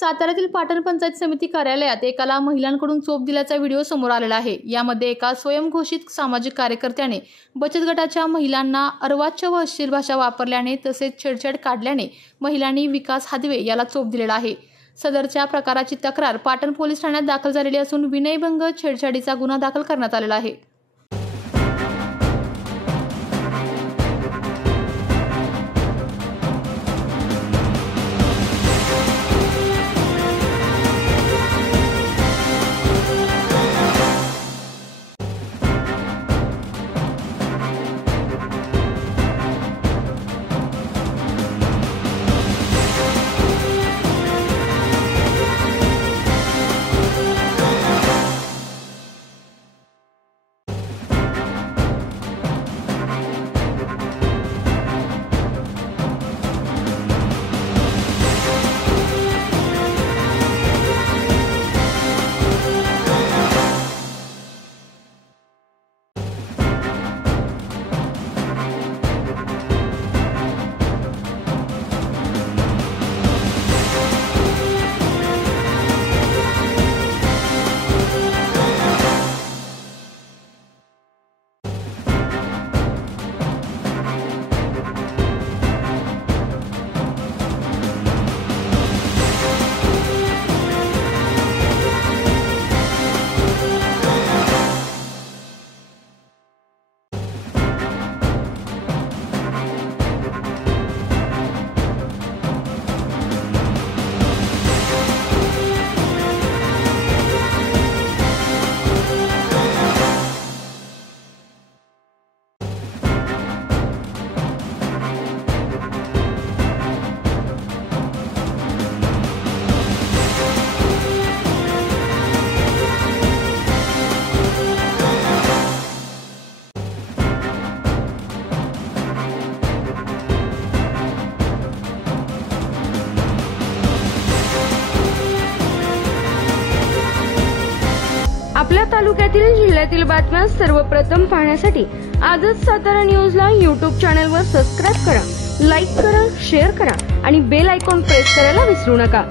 साताऱ्यातील पाटण पंचायत समिती कार्यालयात एकाला महिलांकडून चोप दिल्याचा व्हिडिओ समोर आलेला आहे। यामध्ये एका स्वयंघोषित सामाजिक कार्यकर्त्याने बचत गटाच्या महिलांना अर्वाच्य व अश्लील भाषा वापरल्याने तसेच छेडछाड काढल्याने महिलांनी विकास हादवे याला चोप दिलेला आहे। सदरच्या प्रकाराची तक्रार पाटण पोलीस ठाण्यात दाखल झालेली असून विनयभंग छेडछाडीचा गुन्हा दाखल करण्यात आलेला आहे। आपल्या तालुक्यातील जिल्ह्यातील बातम्या सर्वप्रथम पाहण्यासाठी आजच सातारा न्यूजला YouTube चॅनलवर सबस्क्राइब करा, लाईक करा, शेअर करा आणि बेल आयकॉन प्रेस करायला विसरू नका।